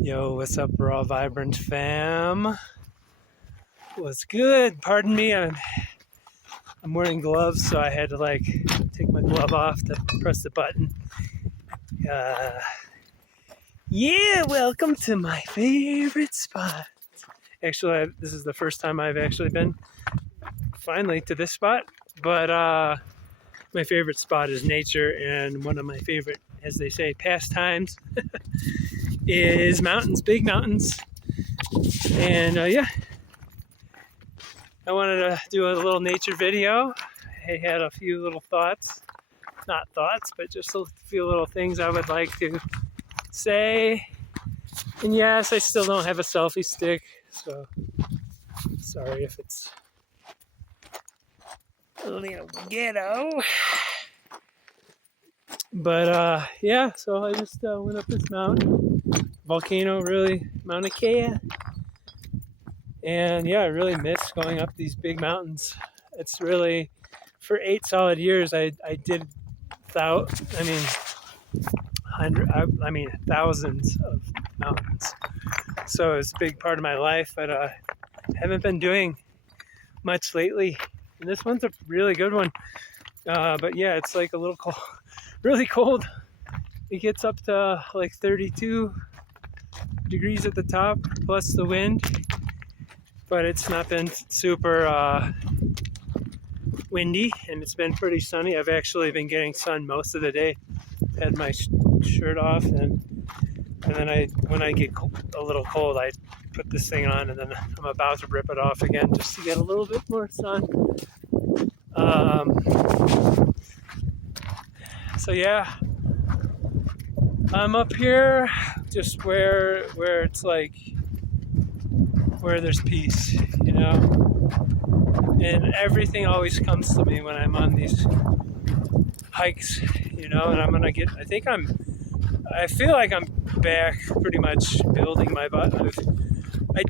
Yo, what's up, Raw Vibrant fam? What's good? Pardon me, I'm wearing gloves, so I had to take my glove off to press the button. Yeah, welcome to my favorite spot. Actually, this is the first time I've actually been finally to this spot, but my favorite spot is nature, and one of my favorite, as they say, pastimes is mountains, big mountains. And yeah, I wanted to do a little nature video. I had a few little thoughts, not thoughts, but just a few little things I would like to say. And yes, I still don't have a selfie stick, so sorry if it's a little ghetto. But yeah, so I just went up this mountain, volcano, really, Mauna Kea. And yeah, I really miss going up these big mountains. It's really, for 8 solid years, I did thousands of mountains. So it's a big part of my life, but I haven't been doing much lately. And this one's a really good one. But yeah, it's like a little cold, really cold. It gets up to like 32 degrees at the top, plus the wind. But it's not been super windy, and it's been pretty sunny. I've actually been getting sun most of the day. Had my shirt off, and then when I get a little cold, I put this thing on, and then I'm about to rip it off again just to get a little bit more sun. So yeah, I'm up here just where it's like where there's peace, you know, and everything always comes to me when I'm on these hikes, you know. And I feel like I'm back pretty much building my body. I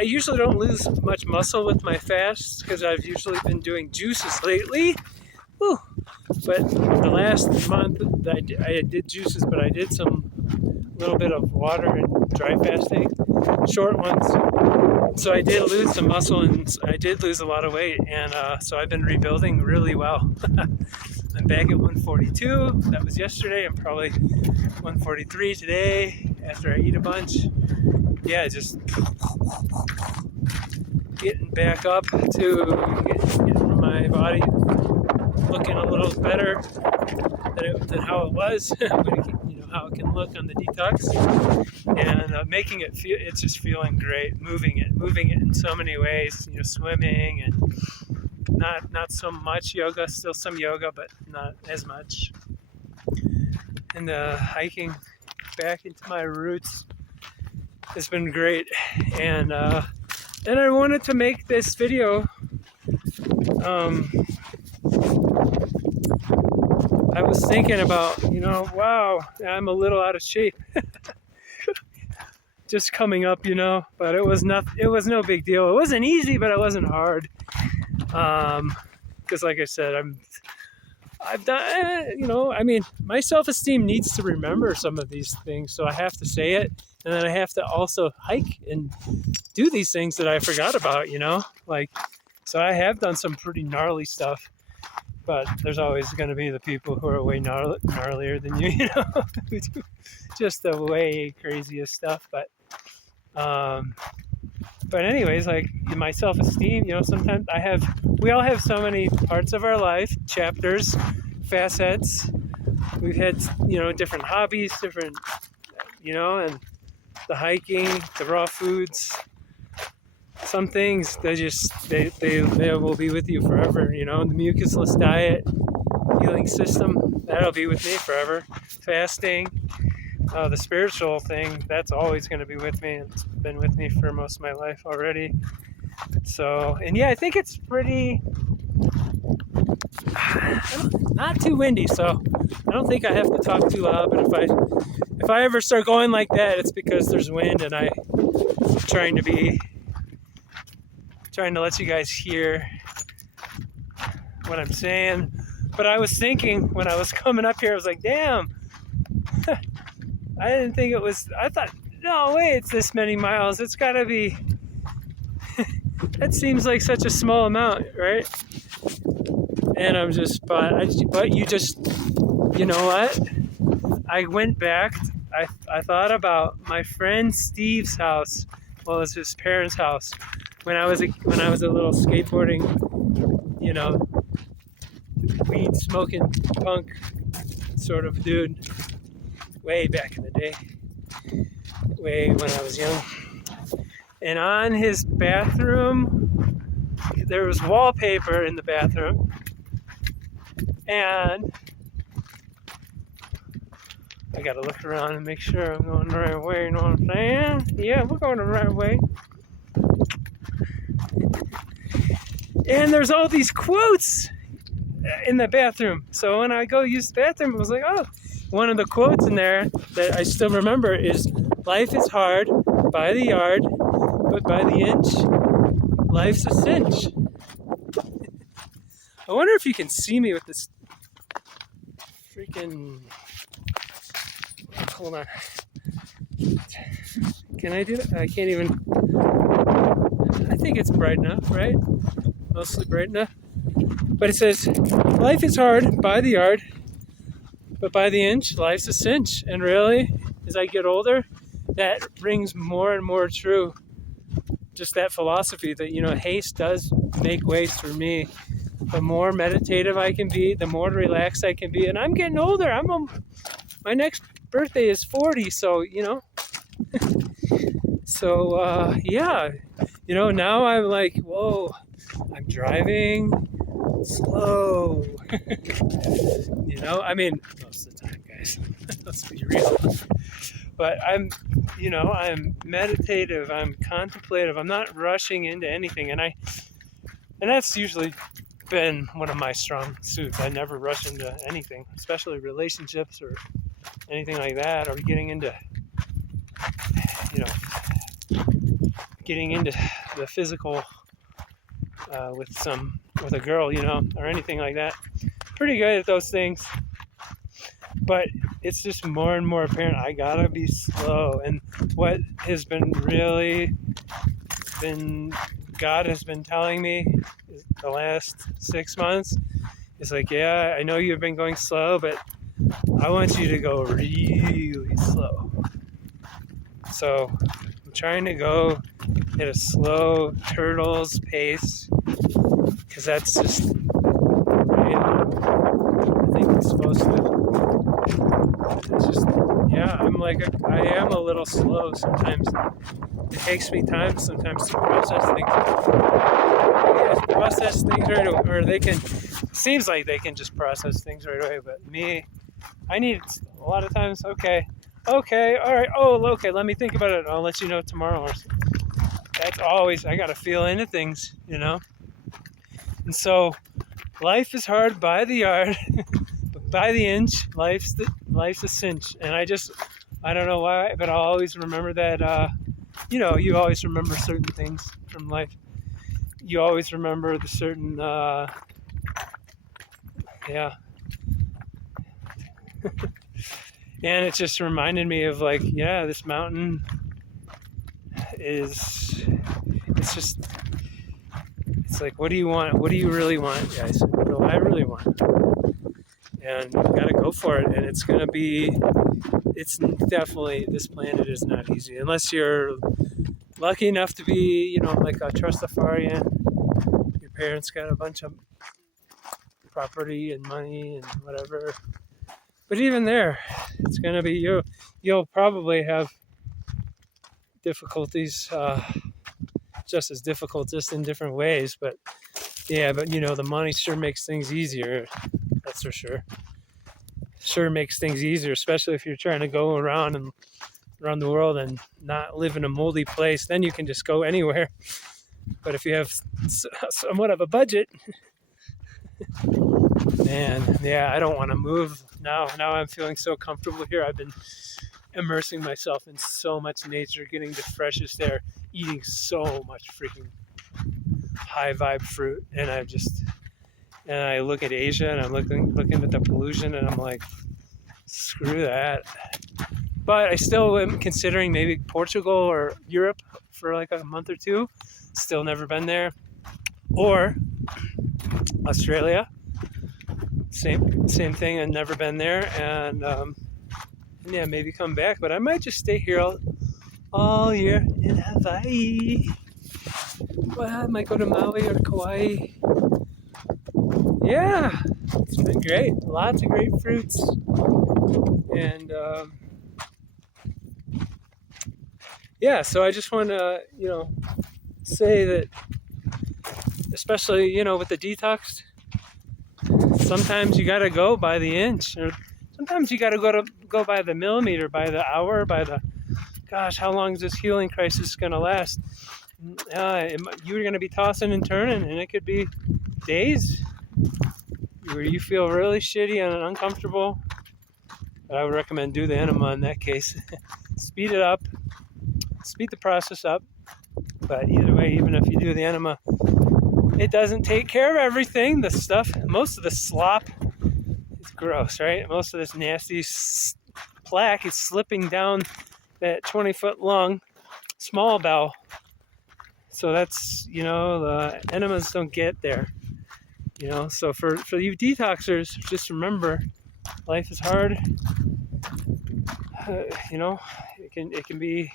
usually don't lose much muscle with my fasts because I've usually been doing juices lately. Whew. But the last month I did juices, but I did some little bit of water and dry fasting, short ones. So I did lose some muscle, and I did lose a lot of weight, and so I've been rebuilding really well. I'm back at 142. That was yesterday. I'm probably 143 today after I eat a bunch. Yeah, just getting back up to getting my body looking a little better than how it was, how it can look on the detox, and making it feel, it's just feeling great, moving it in so many ways, swimming, and not so much yoga, still some yoga, but not as much, and hiking back into my roots has been great. And I wanted to make this video. I was thinking about, wow, I'm a little out of shape. Just coming up, but it was no big deal. It wasn't easy, but it wasn't hard. Because like I said, I've done, my self-esteem needs to remember some of these things, so I have to say it, and then I have to also hike and do these things that I forgot about, so I have done some pretty gnarly stuff. But there's always going to be the people who are way gnarlier than you, who do just the way craziest stuff. But anyways, like my self-esteem, sometimes we all have so many parts of our life, chapters, facets. We've had, different hobbies, different, and the hiking, the raw foods. Some things, they will be with you forever, the mucusless diet, healing system, that'll be with me forever. Fasting, the spiritual thing, that's always going to be with me. It's been with me for most of my life already. So, and yeah, I think it's pretty, not too windy, so I don't think I have to talk too loud, but if I ever start going like that, it's because there's wind, and I'm trying to let you guys hear what I'm saying. But I was thinking when I was coming up here, I was like, damn, I didn't think it was, I thought no way it's this many miles. It's got to be, that seems like such a small amount, right? And I'm just, but you just, you know what? I went back, I thought about my friend Steve's house. Well, it was his parents' house. When I was a little skateboarding, you know, weed smoking punk sort of dude, way back in the day, way when I was young. And on his bathroom, there was wallpaper in the bathroom, and I gotta look around and make sure I'm going the right way, you know what I'm saying? Yeah, we're going the right way. And there's all these quotes in the bathroom. So when I go use the bathroom, I was like, oh, one of the quotes in there that I still remember is, life is hard by the yard, but by the inch, life's a cinch. I wonder if you can see me with this freaking, hold on. Can I do that? I can't even, I think it's bright enough, right? Mostly bright enough. But it says, life is hard by the yard, but by the inch, life's a cinch. And really, as I get older, that rings more and more true. Just that philosophy that, you know, haste does make ways for me. The more meditative I can be, the more relaxed I can be. And I'm getting older. My next birthday is 40, so, you know. So, yeah. You know, now I'm like, whoa, I'm driving slow. You know, I mean, most of the time, guys. Let's be real. But I'm meditative, I'm contemplative, I'm not rushing into anything, and that's usually been one of my strong suits. I never rush into anything, especially relationships or anything like that, or getting into the physical with a girl, you know, or anything like that. Pretty good at those things, but it's just more and more apparent I gotta be slow. And what has been God has been telling me the last 6 months is like, yeah, I know you've been going slow, but I want you to go really slow. So I'm trying to go at a slow turtle's pace, because that's just, I think it's supposed to. It's just, yeah, I am a little slow sometimes. It takes me time sometimes to process things. Right away, or seems like they can just process things right away, but me, I need a lot of times, okay, all right, okay, let me think about it, I'll let you know tomorrow. Or that's always, I gotta feel into things, you know? And so, life is hard by the yard, but by the inch, life's a cinch. And I don't know why, but I'll always remember that, you know, you always remember certain things from life. You always remember the certain, yeah. And it just reminded me of, like, yeah, this mountain it's like, what do you want? What do you really want, guys? What do I really want? And you gotta go for it. And it's definitely, this planet is not easy. Unless you're lucky enough to be, you know, like a Trustafarian. Your parents got a bunch of property and money and whatever. But even there, it's gonna be you'll probably have difficulties, just as difficult, just in different ways. But yeah, but you know, the money sure makes things easier. That's for sure. Sure makes things easier, especially if you're trying to go around the world and not live in a moldy place. Then you can just go anywhere. But if you have somewhat of a budget, man, yeah, I don't want to move now. Now I'm feeling so comfortable here. I've been immersing myself in so much nature, getting the freshest air, eating so much freaking high vibe fruit, and I look at Asia and I'm looking at the pollution, and I'm like, screw that. But I still am considering maybe Portugal or Europe for like a month or two. Still never been there. Or Australia. Same thing. I've never been there. And yeah, maybe come back. But I might just stay here all year in Hawaii. Well, I might go to Maui or Kauai. Yeah, it's been great. Lots of great fruits. And yeah, so I just want to, say that, especially, with the detox, sometimes you got to go by the inch, or sometimes you got to go by the millimeter, by the hour, by the, gosh, how long is this healing crisis going to last? You're going to be tossing and turning, and it could be days where you feel really shitty and uncomfortable. But I would recommend do the enema in that case. Speed it up, speed the process up. But either way, even if you do the enema, it doesn't take care of everything. The stuff, most of the slop is gross, right? Most of this nasty plaque is slipping down that 20-foot long small bowel. So that's, the enemas don't get there. So for you detoxers, just remember, life is hard. It can be,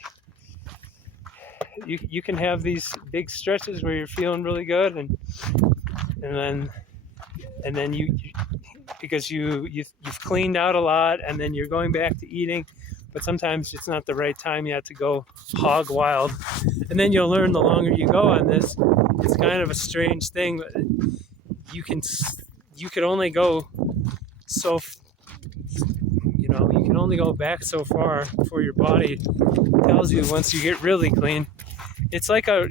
you can have these big stretches where you're feeling really good, and then you because you've cleaned out a lot, and then you're going back to eating, but sometimes it's not the right time yet to go hog wild. And then you'll learn the longer you go on this. It's kind of a strange thing, but you could only go so, you can only go back so far before your body tells you once you get really clean. It's like a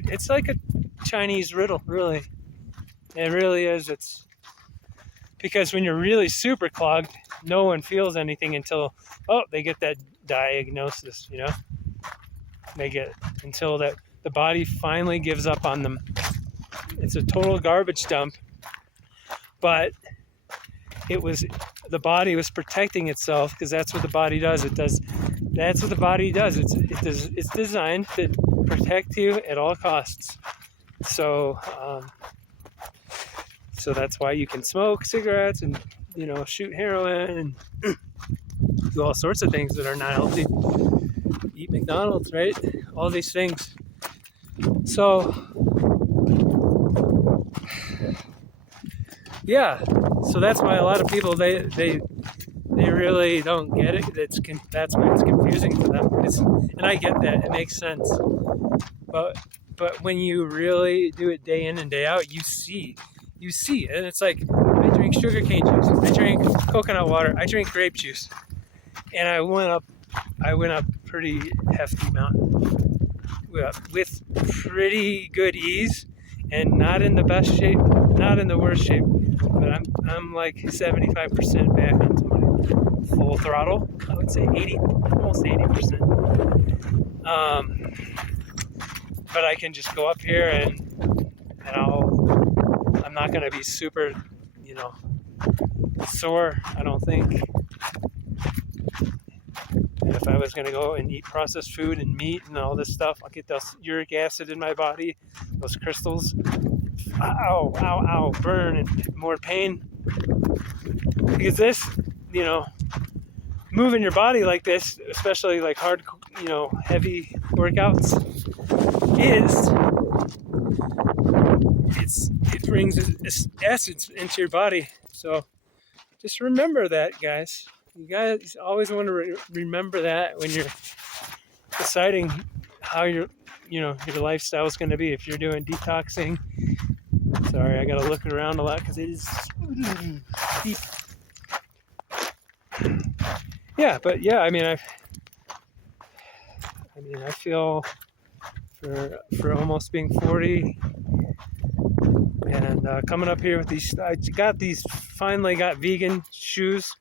Chinese riddle, really. It really is. It's because when you're really super clogged, no one feels anything until they get that diagnosis, They get until that the body finally gives up on them. It's a total garbage dump. But the body was protecting itself, because that's what the body does. That's what the body does. It's designed to protect you at all costs. So that's why you can smoke cigarettes and shoot heroin and do all sorts of things that are not healthy. Eat McDonald's, right? All these things. So yeah, so that's why a lot of people they really don't get it. That's why it's confusing for them. And I get that; it makes sense. But when you really do it day in and day out, you see, and it's like, I drink sugarcane juice, I drink coconut water, I drink grape juice, and I went up pretty hefty mountain with pretty good ease, and not in the best shape, not in the worst shape, but I'm like 75% back into my full throttle. I would say almost 80%. But I can just go up here and I'm not going to be super, sore, I don't think. And if I was going to go and eat processed food and meat and all this stuff, I'll get this uric acid in my body, those crystals. Ow, burn and more pain. Because this, moving your body like this, especially like hard, heavy workouts, it brings acids into your body. So just remember that, guys. You guys always want to remember that when you're deciding how your lifestyle is going to be. If you're doing detoxing, sorry, I got to look around a lot because it is deep. Yeah, but yeah, I feel for almost being 40 and coming up here with these, finally got vegan shoes,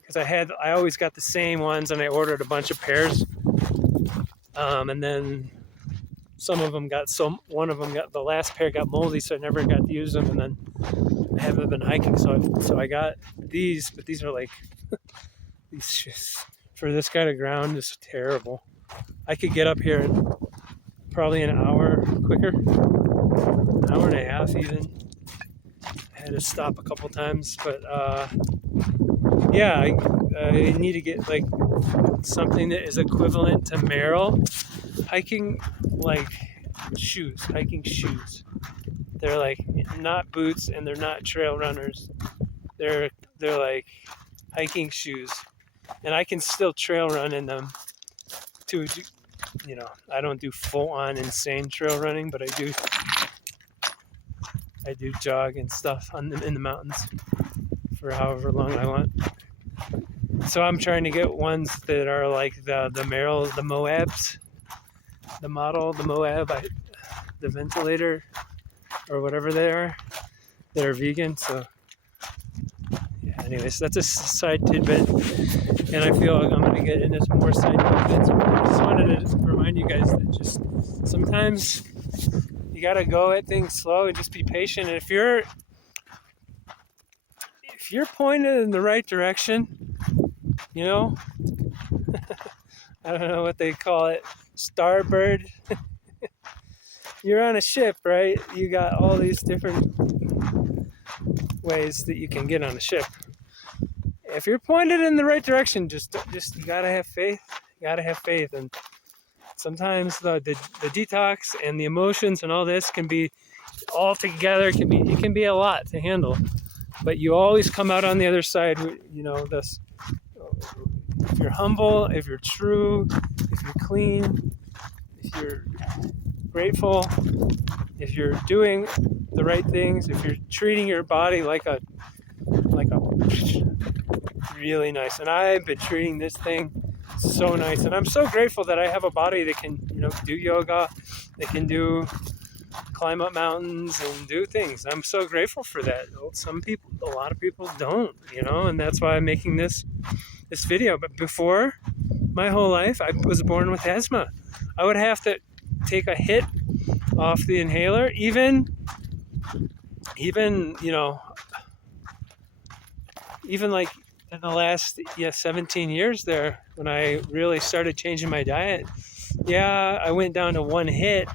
because I always got the same ones, and I ordered a bunch of pairs, and then one of them got, the last pair got moldy, so I never got to use them, and then I haven't been hiking, so I got these, but these are like these shoes for this kind of ground is terrible. I could get up here in probably an hour quicker, an hour and a half even. I had to stop a couple times, but yeah, I need to get like something that is equivalent to Merrill hiking, like hiking shoes. They're like not boots and they're not trail runners. They're like hiking shoes, and I can still trail run in them. To I don't do full on insane trail running, but I do jog and stuff in the mountains for however long I want. So I'm trying to get ones that are like the Merrill, the Moabs, the model, the Moab, the ventilator, or whatever they are, that are vegan. So yeah, anyways, that's a side tidbit, and I feel like I'm going to get into more side tidbits. I just wanted to remind you guys that just sometimes you got to go at things slow and just be patient. And if you're pointed in the right direction, I don't know what they call it, starboard. You're on a ship, right? You got all these different ways that you can get on a ship. If you're pointed in the right direction, just you gotta have faith. You gotta have faith, and sometimes the detox and the emotions and all this can be all together. It can be a lot to handle, but you always come out on the other side. This. If you're humble, if you're true, if you're clean, if you're grateful, if you're doing the right things, if you're treating your body like a really nice. And I've been treating this thing so nice, and I'm so grateful that I have a body that can do yoga, that can climb up mountains and do things. I'm so grateful for that. A lot of people don't, and that's why I'm making this video. But before, my whole life, I was born with asthma. I would have to take a hit off the inhaler, even like in the last 17 years there, when I really started changing my diet. Yeah, I went down to one hit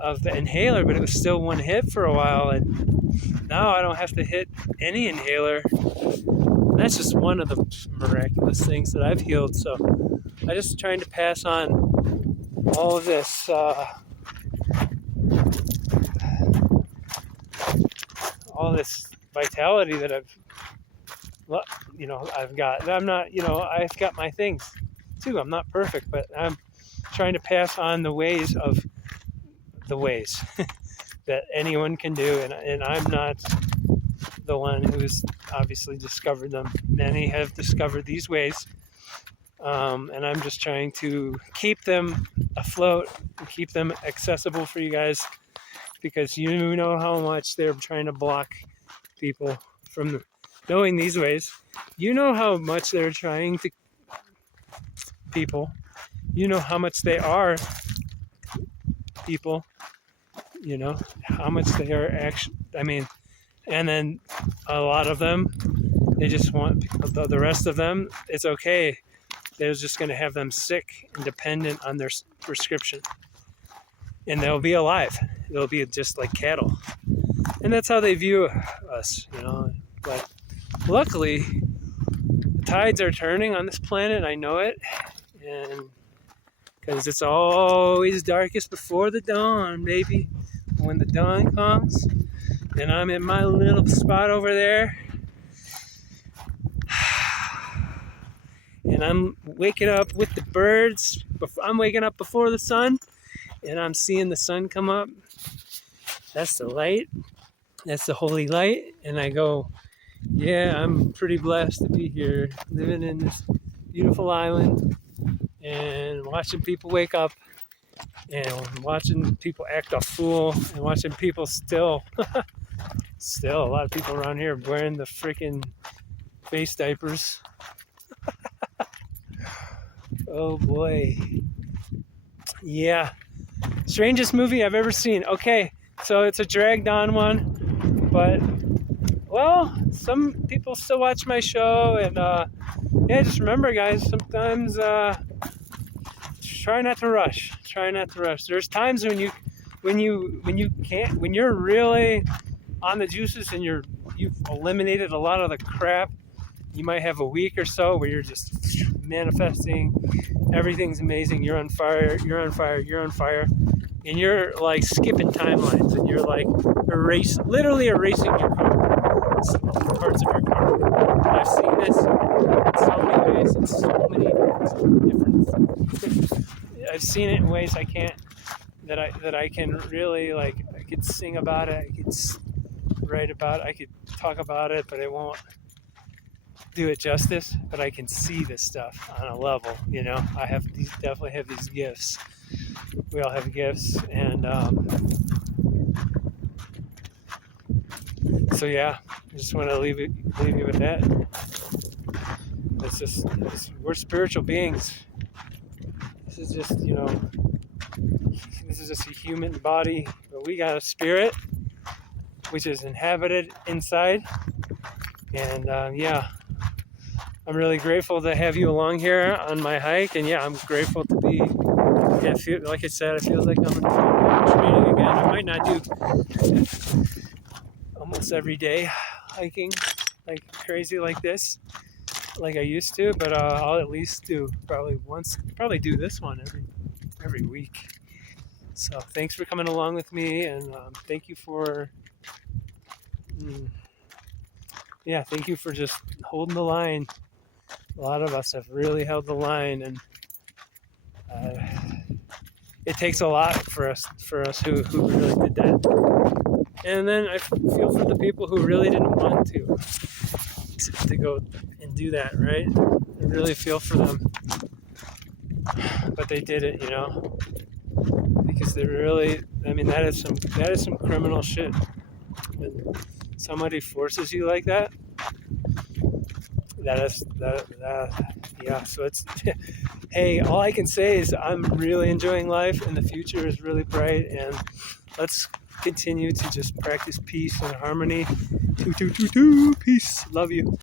of the inhaler, but it was still one hit for a while, and now I don't have to hit any inhaler. And that's just one of the miraculous things that I've healed. So I'm just trying to pass on all of this vitality that I've got. I've got my things too. I'm not perfect, but I'm trying to pass on the ways that anyone can do, and I'm not the one who's obviously discovered them. Many have discovered these ways, and I'm just trying to keep them afloat and keep them accessible for you guys, because you know how much they're trying to block people from knowing these ways. You know how much they're trying to people. You know how much they are people. How much they are actually. And then a lot of them, they just want the rest of them. It's okay. They're just going to have them sick and dependent on their prescription, and they'll be alive. They'll be just like cattle, and that's how they view us. But luckily, the tides are turning on this planet. I know it, and because it's always darkest before the dawn, baby. When the dawn comes, and I'm in my little spot over there, and I'm waking up with the birds. I'm waking up before the sun, and I'm seeing the sun come up. That's the light. That's the holy light. And I go, yeah, I'm pretty blessed to be here, living in this beautiful island and watching people wake up and watching people act a fool and watching people still a lot of people around here wearing the freaking face diapers. Oh boy. Yeah. Strangest movie I've ever seen. Okay, so it's a dragged on one, but well, some people still watch my show, and yeah, just remember, guys, sometimes try not to rush. Try not to rush. There's times when you can't, when you're really on the juices and you've eliminated a lot of the crap. You might have a week or so where you're just manifesting. Everything's amazing. You're on fire. You're on fire. You're on fire. And you're like skipping timelines, and you're like literally erasing your karma, parts of your karma. I've seen this in so many ways, in so many different. I've seen it in ways I can't, that I can really, like, I could sing about it, I could write about it, I could talk about it, but I won't do it justice. But I can see this stuff on a level, you know. I have these, definitely have these gifts. We all have gifts, and so yeah, I just want to leave you with that. We're spiritual beings. This is just, you know, this is just a human body, but we got a spirit which is inhabited inside. And yeah, I'm really grateful to have you along here on my hike. And yeah, I'm grateful to be, yeah, like I said, I feel like I'm training again. I might not do almost every day hiking like crazy like this, like I used to, but I'll at least do probably do this one every week. So thanks for coming along with me, and thank you for thank you for just holding the line. A lot of us have really held the line, and it takes a lot for us who really did that. And then I feel for the people who really didn't want to go and do that, right? I really feel for them, but they did it, you know, because they really, I mean, that is some criminal shit. When somebody forces you like that, yeah, so it's, hey, all I can say is I'm really enjoying life, and the future is really bright, and let's continue to just practice peace and harmony. Peace. Love you.